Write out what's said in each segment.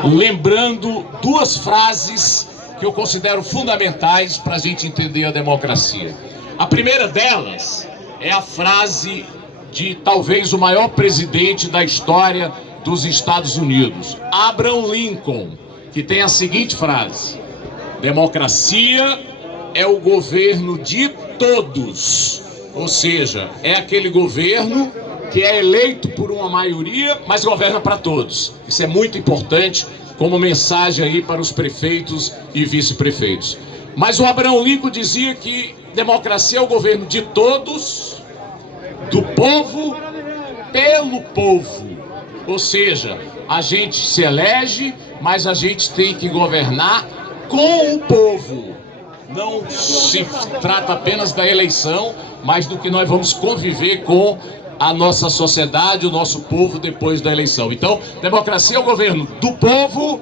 lembrando duas frases que eu considero fundamentais para a gente entender a democracia. A primeira delas é a frase de talvez o maior presidente da história dos Estados Unidos, Abraham Lincoln, que tem a seguinte frase: democracia é o governo de todos, ou seja, é aquele governo que é eleito por uma maioria, mas governa para todos. Isso é muito importante como mensagem aí para os prefeitos e vice-prefeitos. Mas o Abraham Lincoln dizia que democracia é o governo de todos, do povo, pelo povo. Ou seja, a gente se elege, mas a gente tem que governar com o povo. Não se trata apenas da eleição, mas do que nós vamos conviver com a nossa sociedade, o nosso povo depois da eleição. Então, democracia é o governo do povo,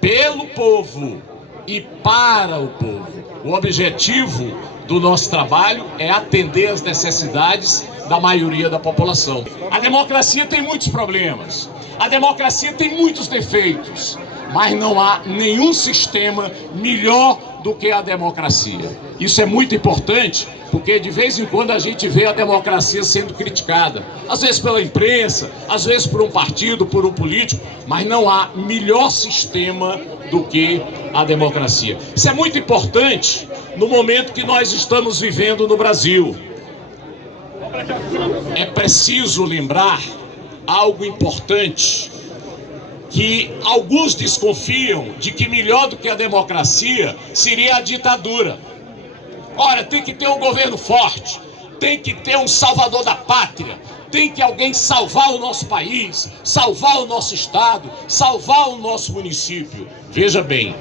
pelo povo e para o povo. O objetivo do nosso trabalho é atender às necessidades da maioria da população. A democracia tem muitos problemas, a democracia tem muitos defeitos, mas não há nenhum sistema melhor do que a democracia. Isso é muito importante, porque de vez em quando a gente vê a democracia sendo criticada, às vezes pela imprensa, às vezes por um partido, por um político, mas não há melhor sistema do que a democracia. Isso é muito importante no momento que nós estamos vivendo no Brasil. É preciso lembrar algo importante, que alguns desconfiam de que melhor do que a democracia seria a ditadura. Ora, tem que ter um governo forte, tem que ter um salvador da pátria, tem que alguém salvar o nosso país, salvar o nosso estado, salvar o nosso município. Veja bem,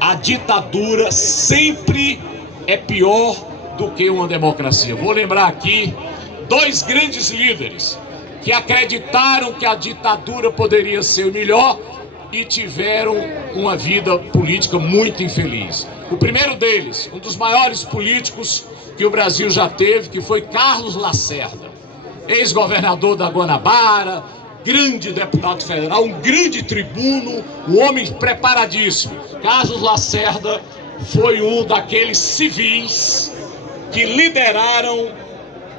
a ditadura sempre é pior do que uma democracia. Vou lembrar aqui dois grandes líderes que acreditaram que a ditadura poderia ser melhor e tiveram uma vida política muito infeliz. O primeiro deles, um dos maiores políticos que o Brasil já teve, que foi Carlos Lacerda, ex-governador da Guanabara, grande deputado federal, um grande tribuno, um homem preparadíssimo. Carlos Lacerda foi um daqueles civis que lideraram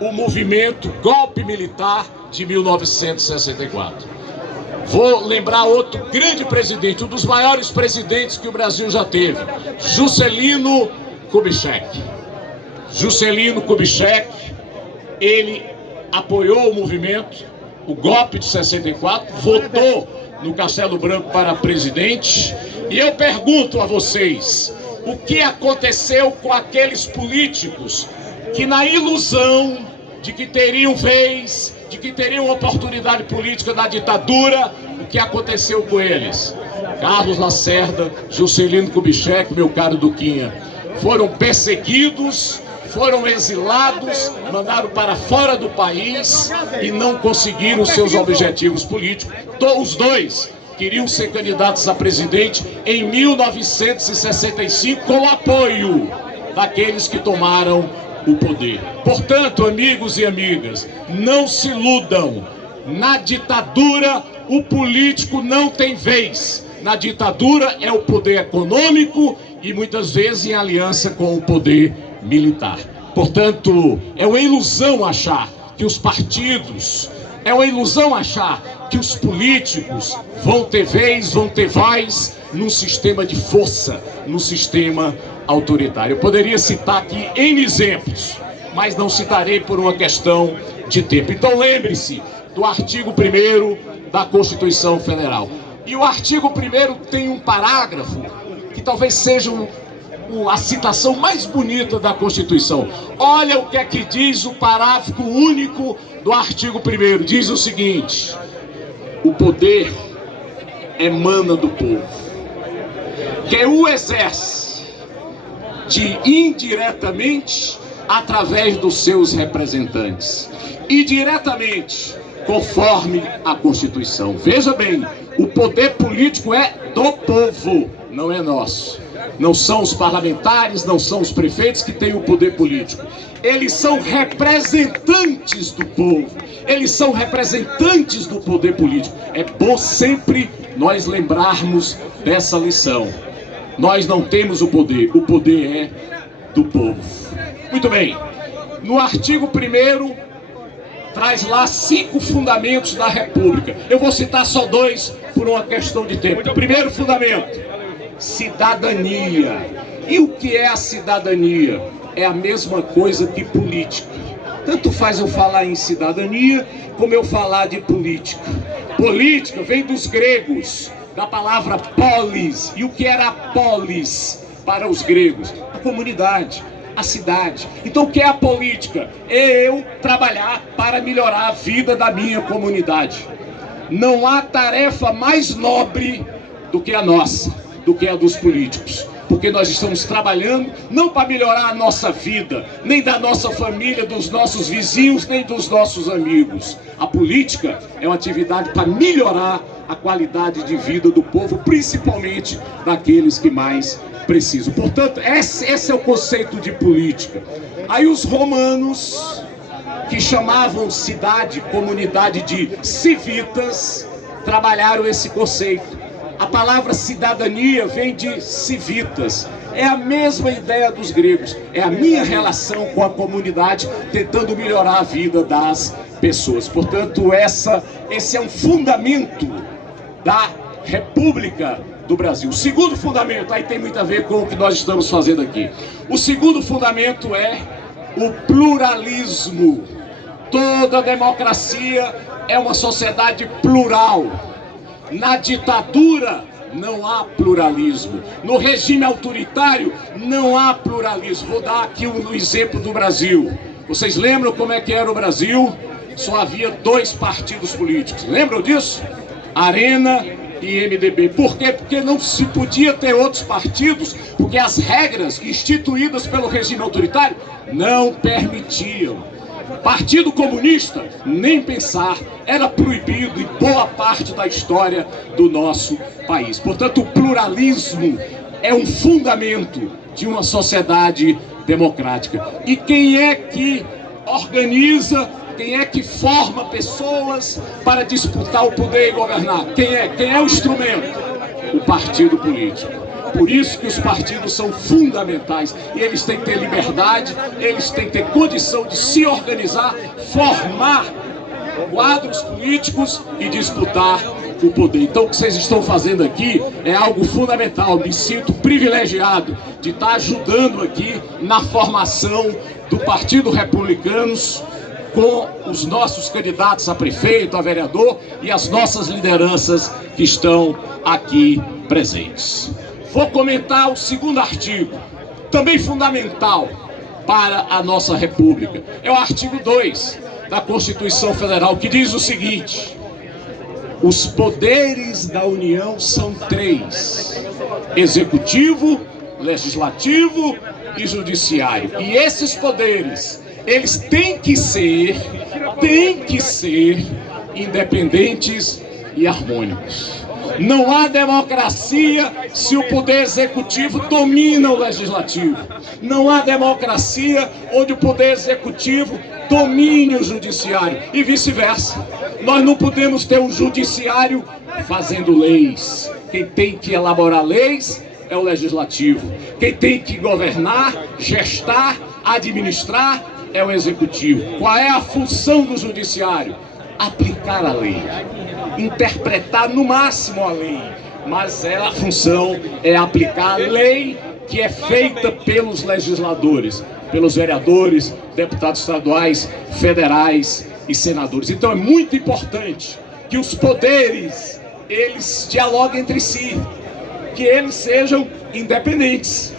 o movimento golpe militar de 1964. Vou lembrar outro grande presidente, um dos maiores presidentes que o Brasil já teve, Juscelino Kubitschek. Juscelino Kubitschek, ele apoiou o movimento, o golpe de 64, votou no Castelo Branco para presidente. E eu pergunto a vocês, o que aconteceu com aqueles políticos que, na ilusão de que teriam vez, de que teriam oportunidade política na ditadura, o que aconteceu com eles? Carlos Lacerda, Juscelino Kubitschek, meu caro Duquinha, foram perseguidos, foram exilados, mandaram para fora do país e não conseguiram seus objetivos políticos. Os dois queriam ser candidatos a presidente em 1965 com o apoio daqueles que tomaram o poder. Portanto, amigos e amigas, não se iludam. Na ditadura, o político não tem vez. Na ditadura é o poder econômico e muitas vezes em aliança com o poder militar. Portanto, é uma ilusão achar que os partidos, é uma ilusão achar que os políticos vão ter vez, vão ter voz num sistema de força, num sistema autoritário. Eu poderia citar aqui N exemplos, mas não citarei por uma questão de tempo. Então lembre-se do artigo 1º da Constituição Federal. E o artigo 1º tem um parágrafo que talvez seja a citação mais bonita da Constituição. Olha o que é que diz o parágrafo único do artigo 1º. Diz o seguinte: o poder emana do povo, que o exerce indiretamente através dos seus representantes e diretamente conforme a Constituição. Veja bem, o poder político é do povo, não é nosso. Não são os parlamentares, não são os prefeitos que têm o poder político. Eles são representantes do povo, eles são representantes do poder político. É bom sempre nós lembrarmos dessa lição. Nós não temos o poder é do povo. Muito bem, no artigo 1º, traz lá 5 fundamentos da República. Eu vou citar só 2 por uma questão de tempo. O primeiro fundamento, cidadania. E o que é a cidadania? É a mesma coisa que política. Tanto faz eu falar em cidadania, como eu falar de política. Política vem dos gregos, da palavra polis. E o que era a polis para os gregos? A comunidade, a cidade. Então o que é a política? É eu trabalhar para melhorar a vida da minha comunidade. Não há tarefa mais nobre do que a nossa, do que a dos políticos. Porque nós estamos trabalhando não para melhorar a nossa vida, nem da nossa família, dos nossos vizinhos, nem dos nossos amigos. A política é uma atividade para melhorar a qualidade de vida do povo, principalmente daqueles que mais precisam. Portanto, esse é o conceito de política. Aí os romanos, que chamavam cidade, comunidade de civitas, trabalharam esse conceito. A palavra cidadania vem de civitas. É a mesma ideia dos gregos. É a minha relação com a comunidade, tentando melhorar a vida das pessoas. Portanto, esse é um fundamento da República do Brasil. O segundo fundamento, aí tem muito a ver com o que nós estamos fazendo aqui. O segundo fundamento é o pluralismo. Toda democracia é uma sociedade plural. Na ditadura não há pluralismo. No regime autoritário não há pluralismo. Vou dar aqui um exemplo do Brasil. Vocês lembram como é que era o Brasil? Só havia 2 partidos políticos. Lembram disso? Arena e MDB. Por quê? Porque não se podia ter outros partidos, porque as regras instituídas pelo regime autoritário não permitiam. Partido Comunista, nem pensar, era proibido em boa parte da história do nosso país. Portanto, o pluralismo é um fundamento de uma sociedade democrática. E quem é que organiza, quem é que forma pessoas para disputar o poder e governar? Quem é o instrumento? O partido político. Por isso que os partidos são fundamentais. E eles têm que ter liberdade, eles têm que ter condição de se organizar, formar quadros políticos e disputar o poder. Então o que vocês estão fazendo aqui é algo fundamental. Me sinto privilegiado de estar ajudando aqui na formação do Partido Republicanos, com os nossos candidatos a prefeito, a vereador e as nossas lideranças que estão aqui presentes. Vou comentar o segundo artigo, também fundamental para a nossa República. É o artigo 2 da Constituição Federal, que diz o seguinte: os poderes da União são 3: executivo, legislativo e judiciário. E esses poderes, eles têm que ser independentes e harmônicos. Não há democracia se o poder executivo domina o legislativo. Não há democracia onde o poder executivo domine o judiciário e vice-versa. Nós não podemos ter um judiciário fazendo leis. Quem tem que elaborar leis é o legislativo. Quem tem que governar, gestar, administrar é o executivo. Qual é a função do judiciário? Aplicar a lei, interpretar no máximo a lei, mas a função é aplicar a lei que é feita pelos legisladores, pelos vereadores, deputados estaduais, federais e senadores. Então é muito importante que os poderes, eles dialoguem entre si, que eles sejam independentes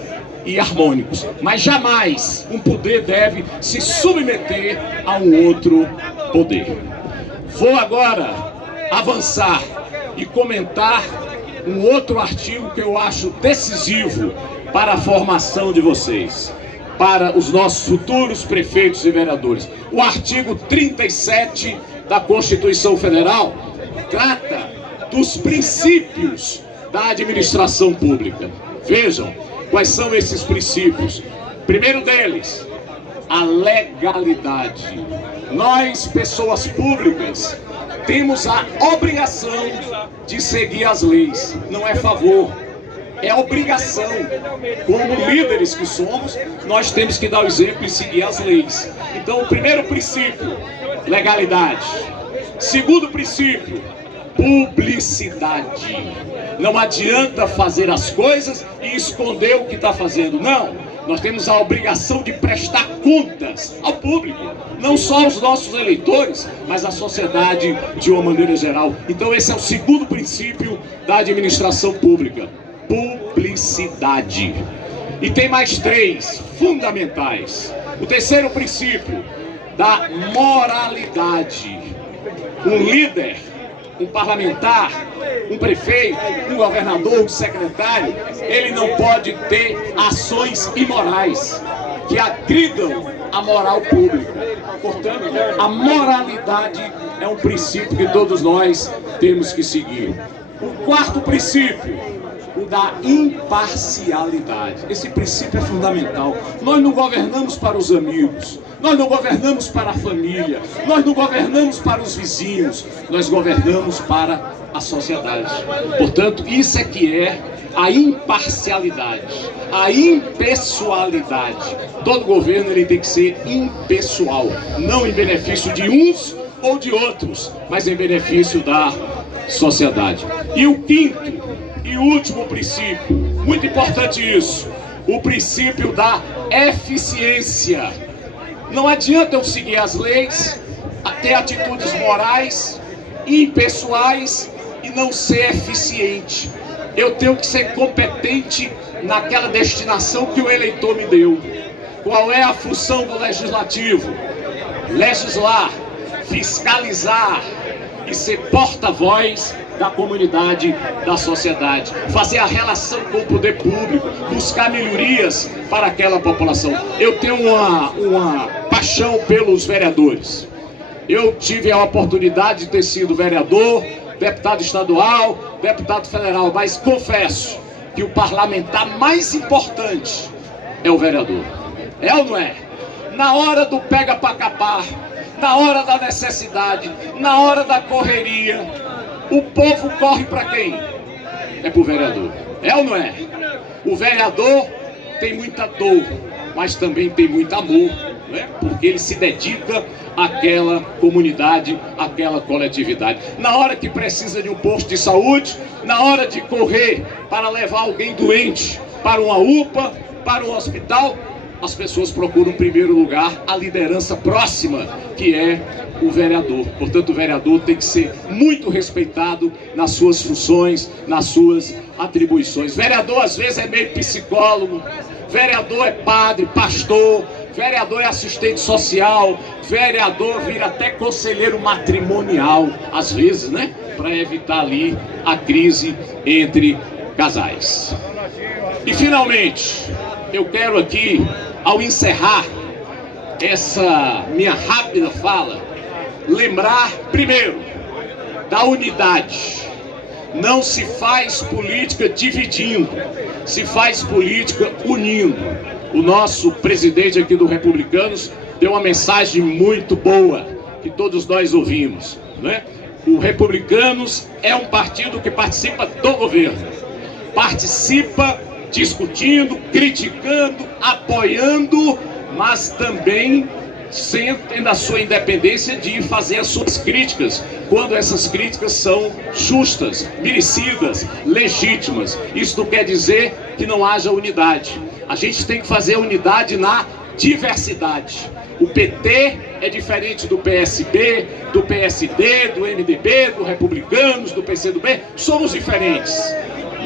e harmônicos, mas jamais um poder deve se submeter a um outro poder. Vou agora avançar e comentar um outro artigo que eu acho decisivo para a formação de vocês, para os nossos futuros prefeitos e vereadores. O artigo 37 da Constituição Federal trata dos princípios da administração pública. Vejam quais são esses princípios. Primeiro deles, a legalidade. Nós, pessoas públicas, temos a obrigação de seguir as leis. Não é favor, é obrigação. Como líderes que somos, nós temos que dar o exemplo e seguir as leis. Então, o primeiro princípio, legalidade. Segundo princípio, publicidade. Não adianta fazer as coisas e esconder o que está fazendo. Não. Nós temos a obrigação de prestar contas ao público, não só aos nossos eleitores, mas à sociedade de uma maneira geral. Então esse é o segundo princípio da administração pública: publicidade. E tem mais três fundamentais. O terceiro princípio, da moralidade. Um líder, um parlamentar, um prefeito, um governador, um secretário, ele não pode ter ações imorais que agridam a moral pública. Portanto, a moralidade é um princípio que todos nós temos que seguir. O quarto princípio, o da imparcialidade. Esse princípio é fundamental. Nós não governamos para os amigos, nós não governamos para a família, nós não governamos para os vizinhos, nós governamos para a sociedade. Portanto, isso é que é a imparcialidade, a impessoalidade. Todo governo ele tem que ser impessoal, não em benefício de uns ou de outros, mas em benefício da sociedade. E o quinto e último princípio, muito importante isso, o princípio da eficiência. Não adianta eu seguir as leis, ter atitudes morais, impessoais e não ser eficiente. Eu tenho que ser competente naquela destinação que o eleitor me deu. Qual é a função do legislativo? Legislar, fiscalizar e ser porta-voz da comunidade, da sociedade, fazer a relação com o poder público, buscar melhorias para aquela população. Eu tenho uma paixão pelos vereadores. Eu tive a oportunidade de ter sido vereador, deputado estadual, deputado federal, mas confesso que o parlamentar mais importante é o vereador. É ou não é? Na hora do pega pra capar, na hora da necessidade, na hora da correria, o povo corre para quem? É pro vereador. É ou não é? O vereador tem muita dor, mas também tem muito amor, né? Porque ele se dedica àquela comunidade, àquela coletividade. Na hora que precisa de um posto de saúde, na hora de correr para levar alguém doente para uma UPA, para um hospital, as pessoas procuram em primeiro lugar a liderança próxima, que é o vereador. Portanto, o vereador tem que ser muito respeitado nas suas funções, nas suas atribuições. Vereador às vezes é meio psicólogo, vereador é padre, pastor, vereador é assistente social, vereador vira até conselheiro matrimonial, às vezes, né? Para evitar ali a crise entre casais. E finalmente, eu quero aqui, ao encerrar essa minha rápida fala, lembrar primeiro da unidade. Não se faz política dividindo, se faz política unindo. O nosso presidente aqui do Republicanos deu uma mensagem muito boa, que todos nós ouvimos, né? O Republicanos é um partido que participa do governo, participa discutindo, criticando, apoiando, mas também tendo a sua independência de fazer as suas críticas, quando essas críticas são justas, merecidas, legítimas. Isso não quer dizer que não haja unidade. A gente tem que fazer unidade na diversidade. O PT é diferente do PSB, do PSD, do MDB, do Republicanos, do PCdoB. Somos diferentes.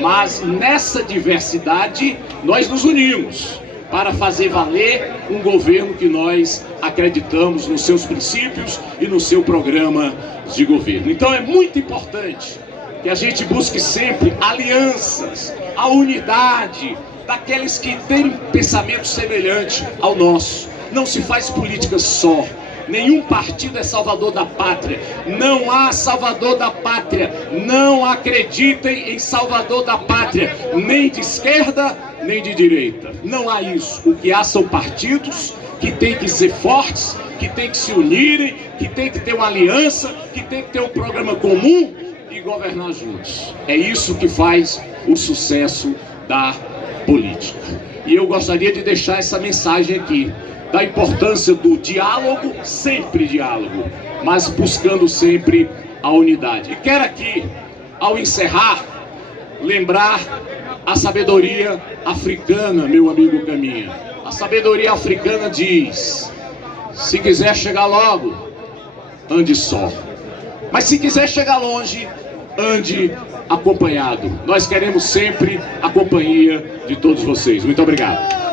Mas nessa diversidade nós nos unimos para fazer valer um governo que nós acreditamos nos seus princípios e no seu programa de governo. Então é muito importante que a gente busque sempre alianças, a unidade daqueles que têm pensamento semelhante ao nosso. Não se faz política só. Nenhum partido é salvador da pátria. Não há salvador da pátria. Não acreditem em salvador da pátria, nem de esquerda, nem de direita. Não há isso. O que há são partidos que têm que ser fortes, que que tem que se unirem, que tem que ter uma aliança, que tem que ter um programa comum e governar juntos. É isso que faz o sucesso da política. E eu gostaria de deixar essa mensagem aqui, da importância do diálogo, sempre diálogo, mas buscando sempre a unidade. E quero aqui, ao encerrar, lembrar a sabedoria africana, meu amigo Caminha. A sabedoria africana diz: se quiser chegar logo, ande só. Mas se quiser chegar longe, ande acompanhado. Nós queremos sempre a companhia de todos vocês. Muito obrigado.